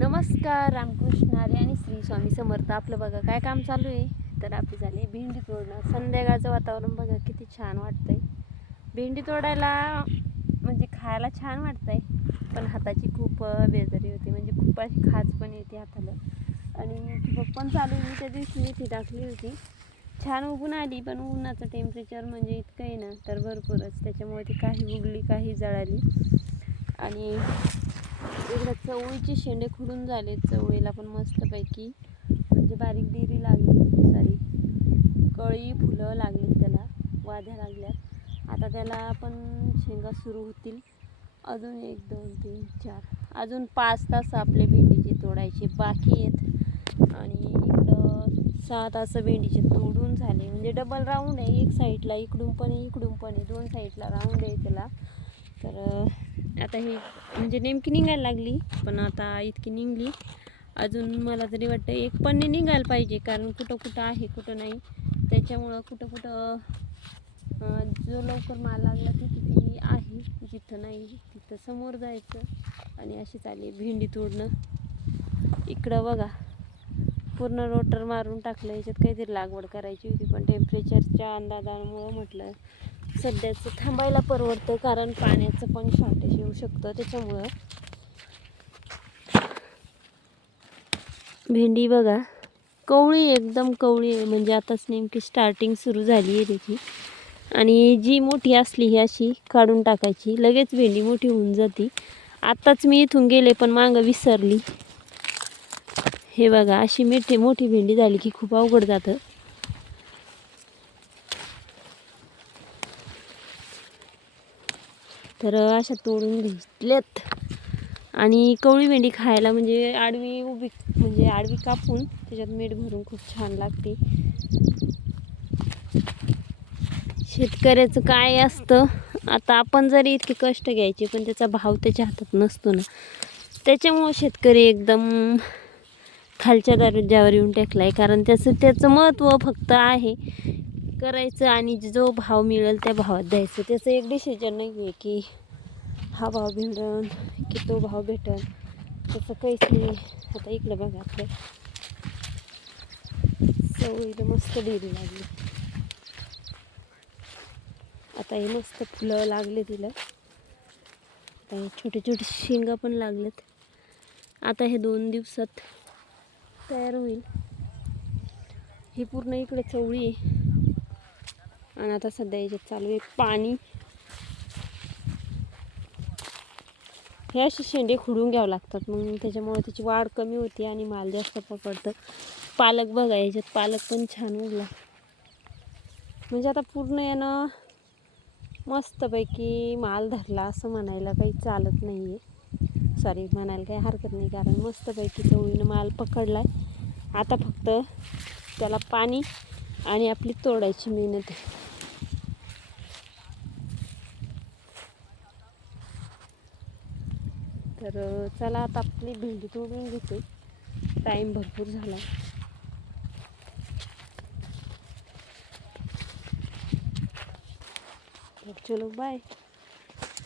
नमस्कार, रामकृष्ण हरी आणि श्री स्वामी समर्थ. आपलं बघा काय काम चालू आहे. तर आपली झाली भेंडी तोडणं. संध्याकाळचं वातावरण बघा किती छान वाटतंय. भेंडी तोडायला म्हणजे खायला छान वाटतंय, पण हाताची खूप बेजारी होती, म्हणजे खूप अशी खाज पण येते हाताला. आणि ठिबक पण चालू आहे. मी त्या दिवशी मेथी टाकली होती, छान उगून आली, पण उन्हाचं टेम्परेचर म्हणजे इतकं आहे ना, तर भरपूरच. त्याच्यामुळे ती काही उगली काही जळाली. आणि इकडं चवळीचे शेंडे खुडून झाले. चवळीला पण मस्तपैकी म्हणजे बारीक डिरी लागली, सॉरी कळी फुलं लागली, त्याला वाद्या लागल्यात. आता त्याला पण शेंगा सुरू होतील. अजून 1 2 3 4 अजून 5 तास आपले भेंडीचे तोडायचे बाकी आहेत. आणि इकडं 6 तास भेंडीचे तोडून झाले. म्हणजे डबल राऊंड आहे, एक साईडला इकडून पण आहे इकडून पण आहे, 2 साईडला राऊंड आहे त्याला. तर आता ही म्हणजे नेमकी निघायला लागली, पण आता इतकी निघली. अजून मला तरी वाटतं एक पन्नी निघायला पाहिजे, कारण कुठं कुठं आहे कुठं नाही. त्याच्यामुळं कुठं कुठं जो लवकर माल लागला तिथे आहे, जिथं नाही तिथं समोर जायचं. आणि अशी चालली भेंडी तोडणं. इकडं बघा पूर्ण रोटर मारून टाकलं. याच्यात काहीतरी लागवड करायची होती, पण टेम्परेचरच्या अंदाजामुळं म्हटलं सध्याचं थांबायला परवडतं, कारण पाण्याचं पण शॉर्टेज येऊ शकतं. त्याच्यामुळं भेंडी बघा कवळी, एकदम कवळी आहे. म्हणजे आताच नेमकी स्टार्टिंग सुरू झाली आहे त्याची. आणि जी मोठी असली ही अशी काढून टाकायची, लगेच भेंडी मोठी होऊन जाते. आत्ताच मी इथून गेले, पण मागं विसरली. हे बघा अशी मोठी भेंडी झाली की खूप अवघड जातं. तर अशा तोडून घेतल्यात. आणि कवळी भेंडी खायला म्हणजे आडवी उभी, म्हणजे आडवी कापून त्याच्यात मीठ भरून खूप छान लागते. शेतकऱ्याचं काय असतं, आता आपण जरी इतके कष्ट घ्यायचे, पण त्याचा भाव त्याच्या हातात नसतो ना. त्याच्यामुळं शेतकरी एकदम खालच्या दर्जावर येऊन टेकलाय. कारण त्याचं महत्त्व फक्त आहे करायचं, आणि जो भाव मिळेल त्या भावात द्यायचं. त्याचं एक डिसिजन नाही आहे की हा भाव भेटेल की तो भाव भेटेल, त्याचं काहीच नाही. आता इकडं बघा आपल्या चवळीला मस्त डेरी लागली. आता हे मस्त फुलं लागले तिला. आता हे छोटे छोटे शेंगा पण लागलेत. आता हे 2 दिवसात तयार होईल. ही पूर्ण इकडे चवळी आहे. आणि आता सध्या याच्यात चालू आहे पाणी. हे असे शेंडे खुडून घ्यावं लागतात, मग त्याच्यामुळे त्याची वाढ कमी होती आणि माल जास्त पकडतं. पालक बघा, याच्यात पालक पण छान उगला. म्हणजे आता पूर्ण यानं मस्तपैकी माल धरला असं म्हणायला काही चालत नाही आहे. सॉरी, म्हणायला काही हरकत नाही, कारण मस्तपैकी चवळीनं माल पकडला आहे. आता फक्त त्याला पाणी आणि आपली तोडायची मेहनत आहे. तर चला आता आपली भेंडी तोडून घेते, टाईम भरपूर झाला. चलो बाय.